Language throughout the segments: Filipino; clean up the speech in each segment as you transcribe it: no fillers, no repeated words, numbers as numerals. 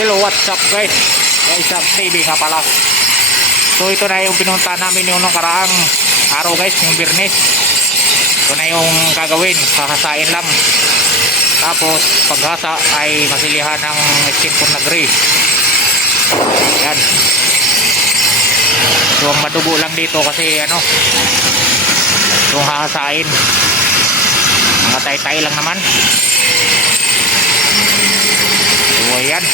Hello, what's up guys? Guys, TV nga pala. So ito na yung pinunta namin yung nung karaang araw guys, yung Biyernes. Ito na yung gagawin, hahasain lang. Tapos paghasa ay masilihan ng skin na gray. Yan. So ang madugo lang dito kasi ano, yung hahasain. Mga tay-tay lang naman. So ayan.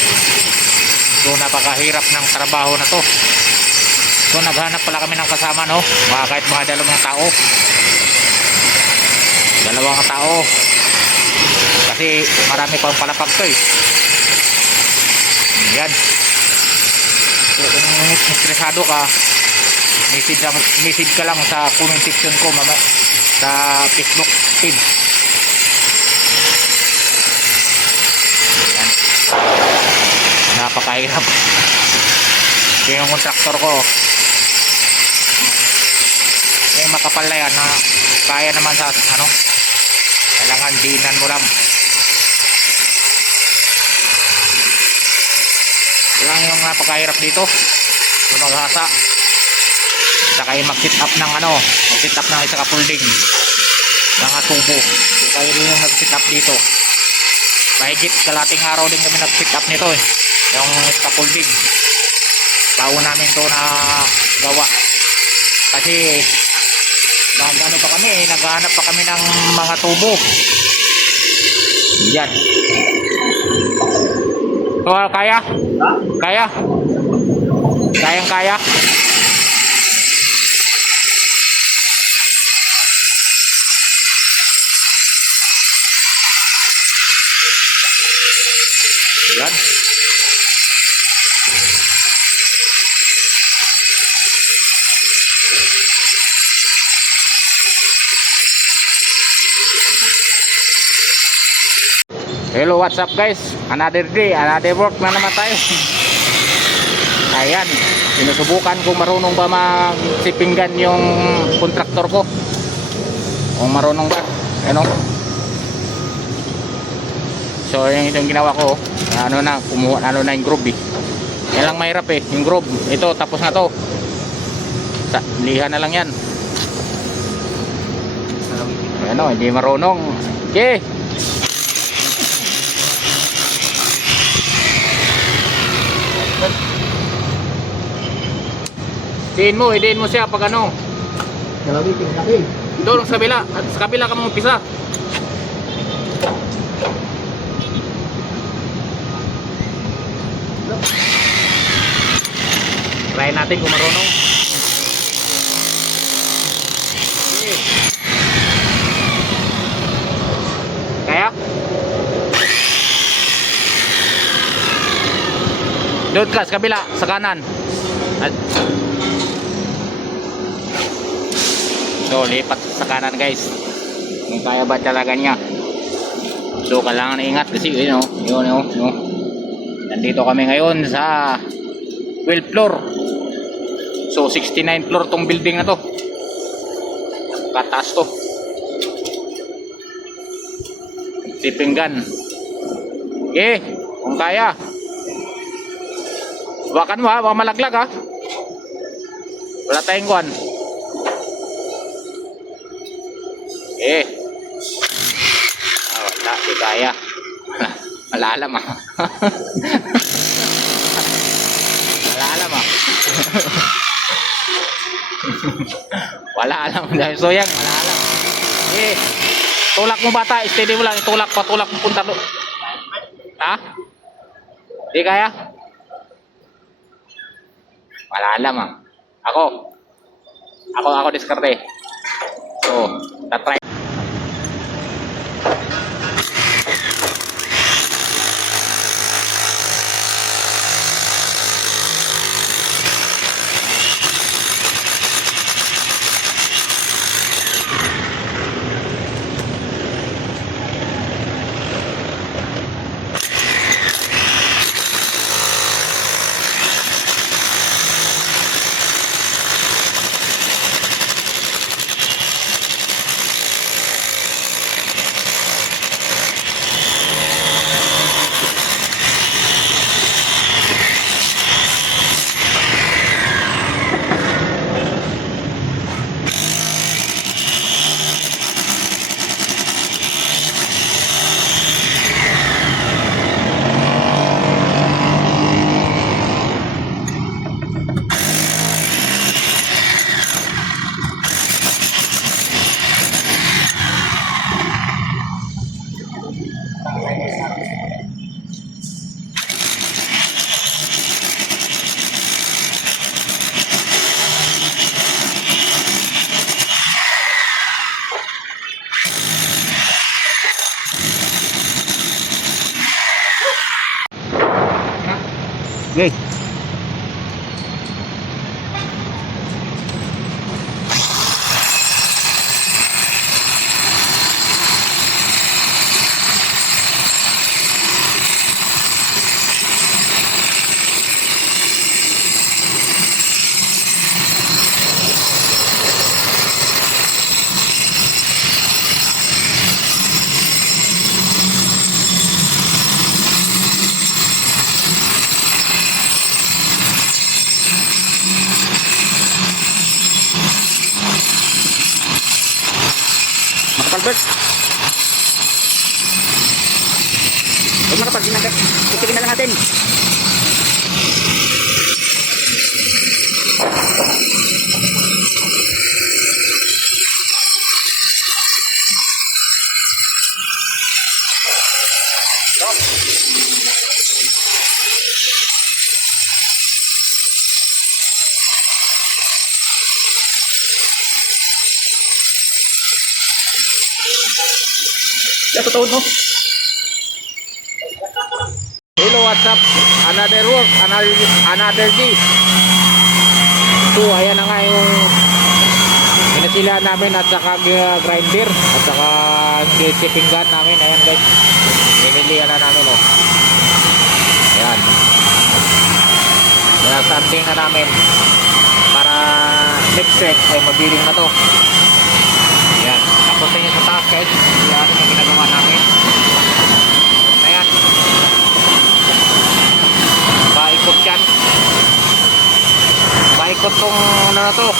So napakahirap ng trabaho na to. So naghanap pala kami ng kasama, no, kahit mga dalawang tao kasi marami pang palapag to eh. Yan. So kung interesado ka, message ka lang sa comment section ko sa Facebook page. Yan. Napakahirap. Yung kontraktor ko yung makapal na yan na kaya naman sa ano, kailangan diinan mo lang. Yan yung napakahirap dito yung maghasa, saka yung mag-sit up ng ano, mag-sit up ng isa ka-folding mga tubo. So kayo rin yung nag-sit up dito. Mahigit kalating araw din kami nag-sit up nito eh, yung isa ka-folding. Bago namin to na gawa kasi naghanap pa kami ng mga tubo. Yan. So, kaya? Kaya? Kayang-kaya? Yan. Hello, what's up guys? Another day, another work na naman tayo. Ayan, sinusubukan kung marunong ba magsipinggan yung kontraktor ko. Kung marunong ba, ano? So yung ginawa ko, ano na, kumuha na yung groove eh. Yan lang mahirap eh, yung groove. Ito, tapos na to. Liha na lang yan. Ano, hindi marunong. Okay. Idiin mo siya pag ano. Doon sa kabila, at sa kabila ka mong pisa. Try natin kung marunong. Okay. Kaya? Doon ka sa kabila, sa kanan. So lipat sa kanan guys. Kung kaya ba talaga niya. So kailangan ingat kasi yun. Nandito kami ngayon sa 12th floor. So 69th floor tong building na to. Kataas to. Sipinggan. Okay, kung kaya. Wakan mo ha, baka malaglag ha. Wala tayong kuwan. Wala, di kaya. Malalam ah. Malalam ah. Wala alam. So yan, malalam. Tulak mo bata, steady mo lang. Patulak mo punta doon. Ha? Di kaya? Malalam ah. Ako diskarte. So, tatry. Okay. Makapalbert. Huwag makapal, itigin na lang natin. Sa totoo mo. Hello, what's up? Another work, another day. So, ayan na nga yung pinasila namin at saka grinder at saka shipping gun namin. Ayan guys, pinilihan na namin oh. Ayan. Pinasanding na namin para next set ay mabiling na to. Ayan. Tapos yun sa taas guys, yan yung ginagawa namin. Ayan. Paikot yan. Paikot tong ano na to.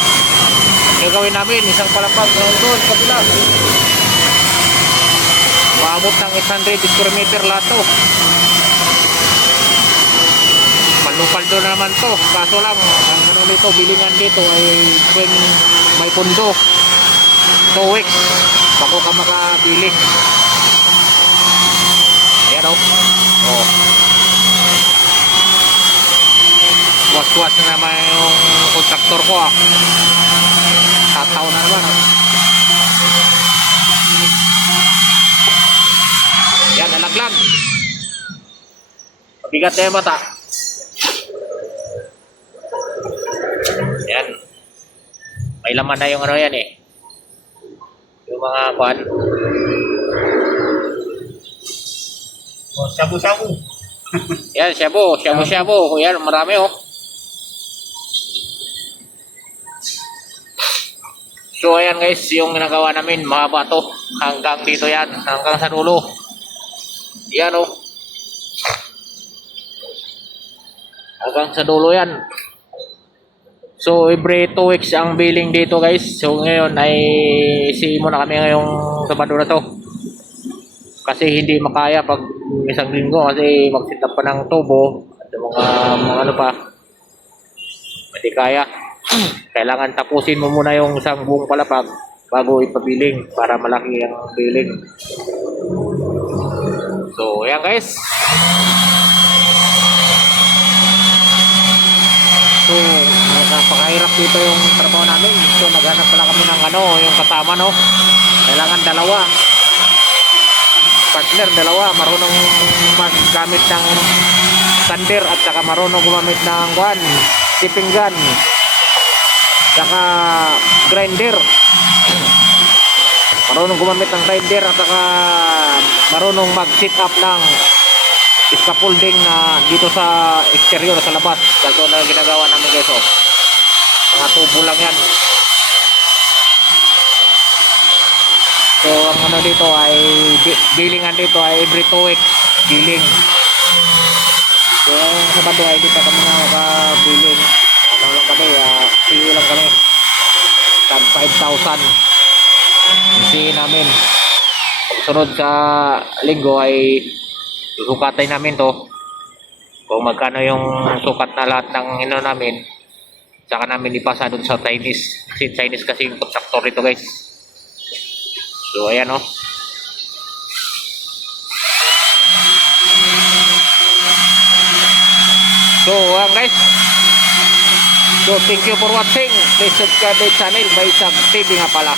Gagawin namin isang palapag doon kabila. Maabot ng 800 square meter lahat to. Paldo na naman to. Kaso lang ang ano nito, bilingan dito ay when may pundo 2 weeks bago ka makabiling. Ayan o. Oh. Was-was na naman yung kontraktor ko ah. Tataw na naman ah. Yan, nalaglag. Mabigat na yung mata. Yan. May laman na yung ano yan eh. Yung mga kwan. Oh, shabu-shabu. Yan, shabu-shabu. Yan, marami oh. So ayan guys, yung ginagawa namin, mahaba to. Hanggang dito yan, hanggang sa dulo. Yan oh. Hanggang sa dulo yan. So every 2 weeks ang billing dito guys. So ngayon ay simo na kami ngayong Sabado na to. Kasi hindi makaya pag isang linggo kasi mag-set up pa ng tubo at mga ano pa. Hindi kaya. Kailangan tapusin mo muna yung isang buong palapag bago ipabiling para malaki ang billing. So ayan guys. So napakahirap dito yung trabaho namin. So naghanap pala kami ng ano, yung kasama no. Kailangan dalawa. Partner dalawa, marunong maggamit ng sander at saka marunong gumamit ng shipping gun. Saka grinder. Marunong gumamit ng grinder at saka marunong mag-sit up ng scaffolding na dito sa exterior, sa labas. Ito na ginagawa namin guys oh. Mga tubo lang yan. So ang ano dito ay billingan dito ay every 2 weeks billing. So ang Sabado ay di pa kami nakaka-billing. Ano lang kami, PO lang kami. Tag 5,000. Kasi namin. Sunod sa linggo ay susukatay namin to. Kung magkano yung sukat na lahat ng ino namin. Saka namin ipasa doon sa Chinese. Kasi Chinese kasi yung contractor ito guys. So ayan oh. So guys. So thank you for watching. Please subscribe my channel by Sab TV nga pala.